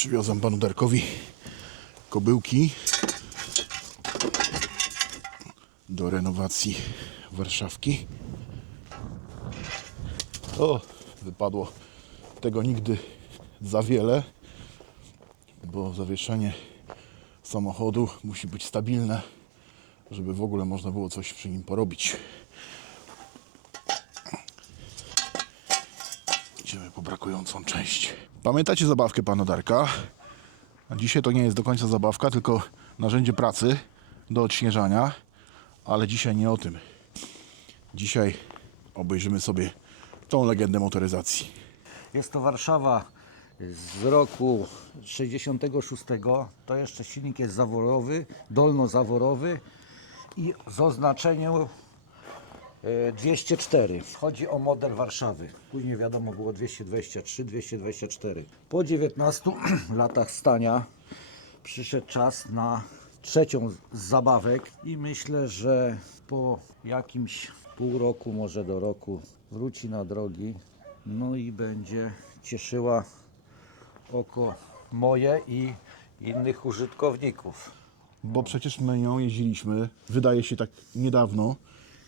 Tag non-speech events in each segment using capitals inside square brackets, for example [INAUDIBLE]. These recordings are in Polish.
Przywiozłem panu Darkowi kobyłki do renowacji Warszawki. O, wypadło tego nigdy za wiele, bo zawieszenie samochodu musi być stabilne, żeby w ogóle można było coś przy nim porobić. Idziemy po brakującą część. Pamiętacie zabawkę pana Darka? A dzisiaj to nie jest do końca zabawka, tylko narzędzie pracy do odśnieżania, ale dzisiaj nie o tym. Dzisiaj obejrzymy sobie tą legendę motoryzacji. Jest to Warszawa z roku 66. To jeszcze silnik jest zaworowy, dolnozaworowy i z oznaczeniem 204. Chodzi o model Warszawy. Później wiadomo było 223, 224. Po 19 [CLEARS THROAT] latach stania przyszedł czas na trzecią z zabawek i myślę, że po jakimś pół roku, może do roku wróci na drogi, no i będzie cieszyła oko moje i innych użytkowników. Bo przecież my nią jeździliśmy, wydaje się tak niedawno,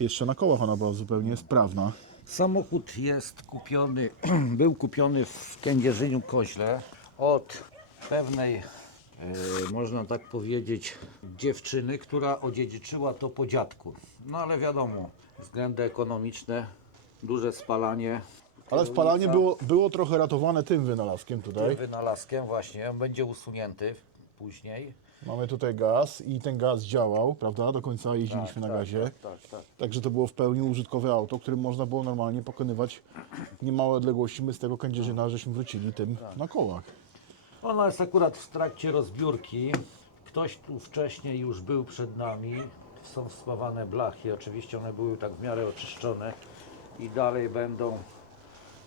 jeszcze na kołach ona była zupełnie sprawna. Samochód jest kupiony, [CLEARS THROAT] był kupiony w Kędzierzyniu Koźle od pewnej, e, można tak powiedzieć, dziewczyny, która odziedziczyła to po dziadku. No ale wiadomo, względy ekonomiczne, duże spalanie. Ale spalanie było, było trochę ratowane tym wynalazkiem Tym tutaj. wynalazkiem właśnie, on będzie usunięty później. Mamy tutaj gaz i ten gaz działał, prawda? Do końca jeździliśmy na gazie. Tak, tak, tak. Także to było w pełni użytkowe auto, którym można było normalnie pokonywać niemałe odległości. My z tego Kędzierzyna żeśmy wrócili tym na kołach. Ona jest akurat w trakcie rozbiórki. Ktoś tu wcześniej już był przed nami. Są spawane blachy, oczywiście one były tak w miarę oczyszczone i dalej będą,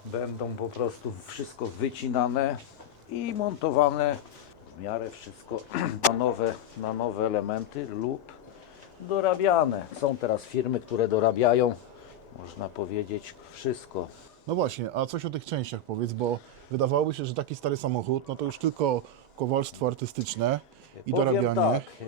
będą po prostu wszystko wycinane i montowane w miarę wszystko [CLEARS THROAT] na nowe, na nowe elementy lub dorabiane. Są teraz firmy, które dorabiają, można powiedzieć, wszystko. No właśnie, a coś o tych częściach powiedz, bo wydawałoby się, że taki stary samochód, no to już tylko kowalstwo artystyczne i Powiem dorabianie. tak, e,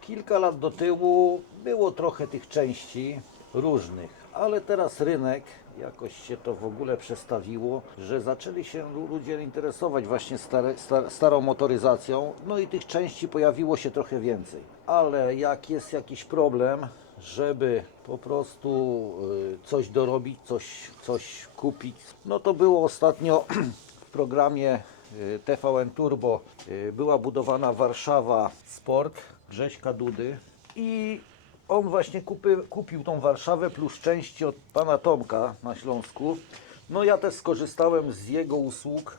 kilka lat do tyłu było trochę tych części różnych, ale teraz rynek jakoś się to w ogóle przestawiło, że zaczęli się lu- ludzie interesować właśnie stare, star, starą motoryzacją, no i tych części pojawiło się trochę więcej. Ale jak jest jakiś problem, żeby po prostu y, coś dorobić, coś, coś kupić, no to było ostatnio [CLEARS THROAT] w programie y, TVN Turbo y, była budowana Warszawa Sport Grześka Dudy i on właśnie kupy, kupił tą Warszawę plus części od pana Tomka na Śląsku. No ja też skorzystałem z jego usług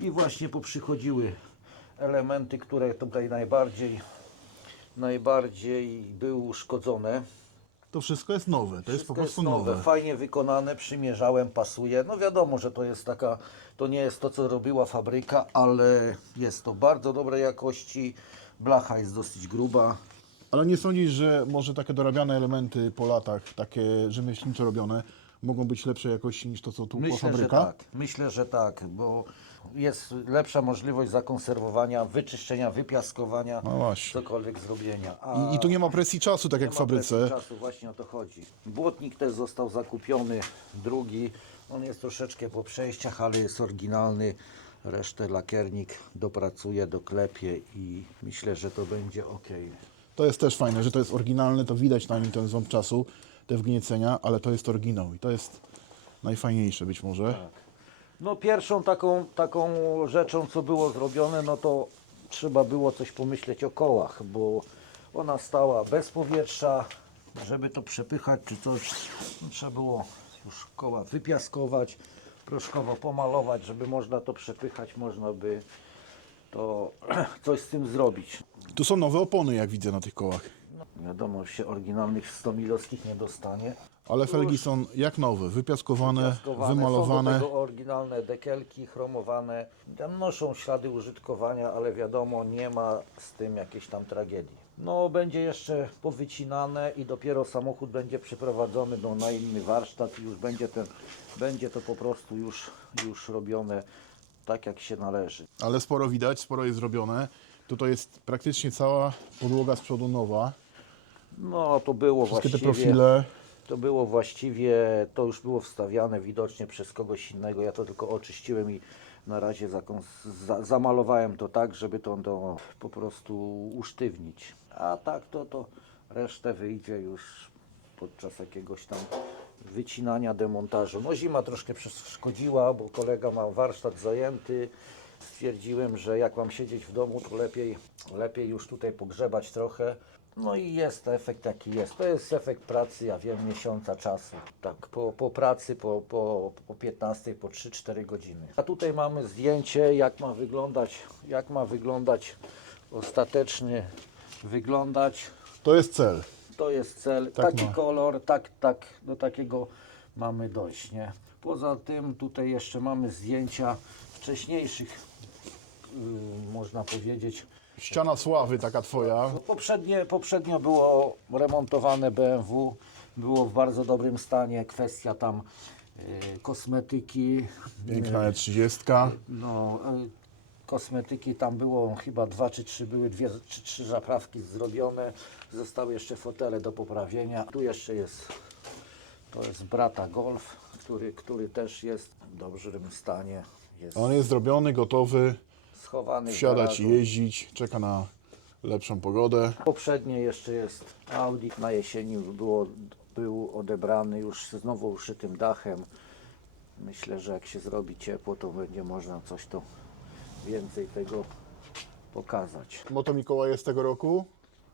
i właśnie poprzychodziły elementy, które tutaj najbardziej najbardziej były uszkodzone. To wszystko jest nowe, to jest po Wszystko prostu jest nowe. Fajnie wykonane, przymierzałem, pasuje. No wiadomo, że to jest taka, to nie jest to, co robiła fabryka, ale jest to bardzo dobrej jakości. Blacha jest dosyć gruba. Ale nie sądzisz, że może takie dorabiane elementy po latach, takie rzemieślniczo robione, mogą być lepszej jakości niż to, co tu Myślę, że fabryka? tak. Myślę, że tak, bo jest lepsza możliwość zakonserwowania, wyczyszczenia, wypiaskowania, No właśnie. cokolwiek zrobienia. A I, I tu nie ma presji czasu, tak jak w nie ma fabryce. presji czasu, właśnie o to chodzi. Błotnik też został zakupiony, drugi. On jest troszeczkę po przejściach, ale jest oryginalny. Resztę lakiernik dopracuje, doklepie i myślę, że to będzie ok. To jest też fajne, że to jest oryginalne, to widać na nim ten ząb czasu, te wgniecenia, ale to jest oryginał i to jest najfajniejsze być może. No pierwszą taką, taką rzeczą, co było zrobione, no to trzeba było coś pomyśleć o kołach, bo ona stała bez powietrza, żeby to przepychać czy coś, no trzeba było już koła wypiaskować, proszkowo pomalować, żeby można to przepychać, można by to [CLEARS THROAT] coś z tym zrobić. Tu są nowe opony, jak widzę na tych kołach. No, wiadomo, się oryginalnych 100 milowskich nie dostanie. Ale felgi są jak nowe, wypiaskowane, Piaskowane, Są wymalowane. do tego oryginalne dekielki chromowane. Tam noszą ślady użytkowania, ale wiadomo, nie ma z tym jakiejś tam tragedii. No, będzie jeszcze powycinane i dopiero samochód będzie przeprowadzony do, na inny warsztat i już będzie, ten, będzie to po prostu już, już robione tak jak się należy. Ale sporo widać, sporo jest zrobione. Tutaj jest praktycznie cała podłoga z przodu nowa. No to było Wszystkie te właściwie... profile. To było właściwie, to już było wstawiane widocznie przez kogoś innego. Ja to tylko oczyściłem i na razie za, zamalowałem to tak, żeby to, to po prostu usztywnić. A tak to, to resztę wyjdzie już podczas jakiegoś tam wycinania, demontażu. No zima troszkę przeszkodziła, bo kolega ma warsztat zajęty. Stwierdziłem, że jak mam siedzieć w domu, to lepiej, lepiej już tutaj pogrzebać trochę. No i jest efekt jaki jest. To jest efekt pracy, ja wiem, miesiąca czasu. Tak, po, po pracy, po, po, po 15, po 3-4 godziny. A tutaj mamy zdjęcie, jak ma wyglądać, jak ma wyglądać ostatecznie wyglądać. To jest cel. To jest cel, Tak taki ma. kolor, tak, tak, do takiego mamy dojść, nie? Poza tym tutaj jeszcze mamy zdjęcia wcześniejszych, yy, można powiedzieć. Ściana sławy taka twoja. Poprzednie, poprzednio było remontowane BMW, było w bardzo dobrym stanie, kwestia tam yy, kosmetyki, Piękna E30. no, y, kosmetyki tam było chyba dwa czy trzy, były dwie czy trzy zaprawki zrobione. Zostały jeszcze fotele do poprawienia. Tu jeszcze jest, to jest brata Golf, który, który też jest w dobrym stanie. Jest On jest zrobiony, gotowy. schowany Wsiadać i jeździć. Czeka na lepszą pogodę. Poprzednie jeszcze jest Audi. Na jesieni było, był odebrany już z nowo uszytym dachem. Myślę, że jak się zrobi ciepło, to będzie można coś tu więcej tego pokazać. Moto Mikołaj jest tego roku?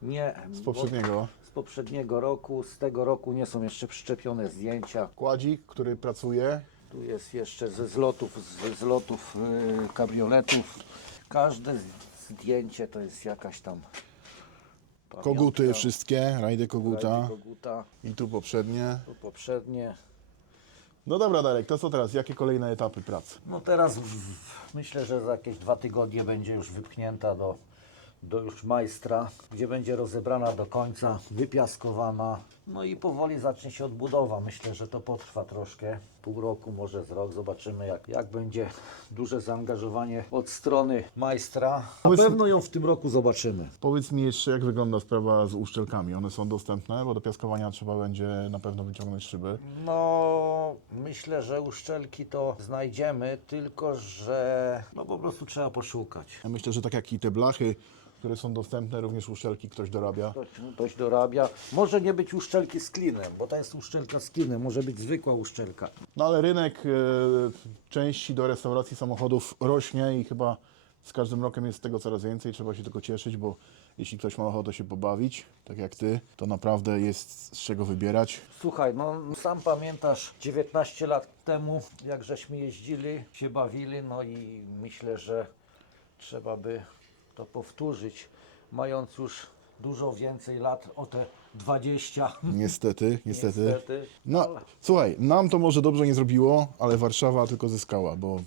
Nie, Z poprzedniego. z poprzedniego roku, z tego roku nie są jeszcze przyczepione zdjęcia. Kładzik, który pracuje. Tu jest jeszcze ze zlotów, ze zlotów yy, kabrioletów. Każde zdjęcie to jest jakaś tam Koguty pamiątka. wszystkie, rajdy koguta. Rajdy Koguta. I tu poprzednie. Tu poprzednie. No dobra Darek, to co teraz? Jakie kolejne etapy pracy? No teraz myślę, że za jakieś dwa tygodnie będzie już wypchnięta do, do już majstra, gdzie będzie rozebrana do końca, wypiaskowana. No i powoli zacznie się odbudowa. Myślę, że to potrwa troszkę, pół roku, może z rok. Zobaczymy jak, jak będzie duże zaangażowanie od strony majstra. Na pewno ją w tym roku zobaczymy. Powiedz mi jeszcze, jak wygląda sprawa z uszczelkami. One są dostępne, bo do piaskowania trzeba będzie na pewno wyciągnąć szyby. No, myślę, że uszczelki to znajdziemy, tylko że no po prostu trzeba poszukać. Ja myślę, że tak jak i te blachy, które są dostępne, również uszczelki ktoś dorabia. Ktoś, ktoś dorabia. Może nie być uszczelki z klinem, bo to jest uszczelka z klinem, może być zwykła uszczelka. No ale rynek e, części do restauracji samochodów rośnie i chyba z każdym rokiem jest tego coraz więcej. Trzeba się tylko cieszyć, bo jeśli ktoś ma ochotę się pobawić, tak jak ty, to naprawdę jest z czego wybierać. Słuchaj, no sam pamiętasz 19 lat temu, jak żeśmy jeździli, się bawili, no i myślę, że trzeba by to powtórzyć, mając już dużo więcej lat, o te 20. Niestety, [LAUGHS] niestety. Niestety. No, słuchaj, nam to może dobrze nie zrobiło, ale Warszawa tylko zyskała, bo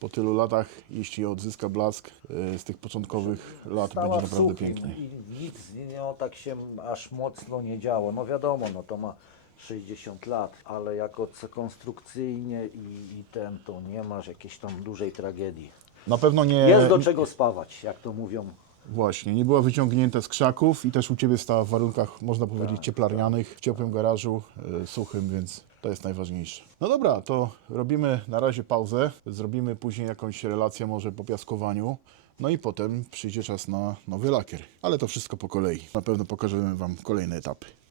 po tylu latach, jeśli odzyska blask e, z tych początkowych lat, Stała będzie w naprawdę suchym pięknie. I nic no, tak się aż mocno nie działo. No wiadomo, no to ma 60 lat, ale jako co konstrukcyjnie i, i ten, to nie masz jakiejś tam dużej tragedii. Na pewno nie, Jest do czego spawać, jak to mówią. właśnie, nie była wyciągnięta z krzaków i też u Ciebie stała w warunkach, można powiedzieć, Tak, cieplarnianych, w ciepłym garażu, e, suchym, więc to jest najważniejsze. No dobra, to robimy na razie pauzę, zrobimy później jakąś relację może po piaskowaniu, no i potem przyjdzie czas na nowy lakier. Ale to wszystko po kolei. Na pewno pokażemy Wam kolejne etapy.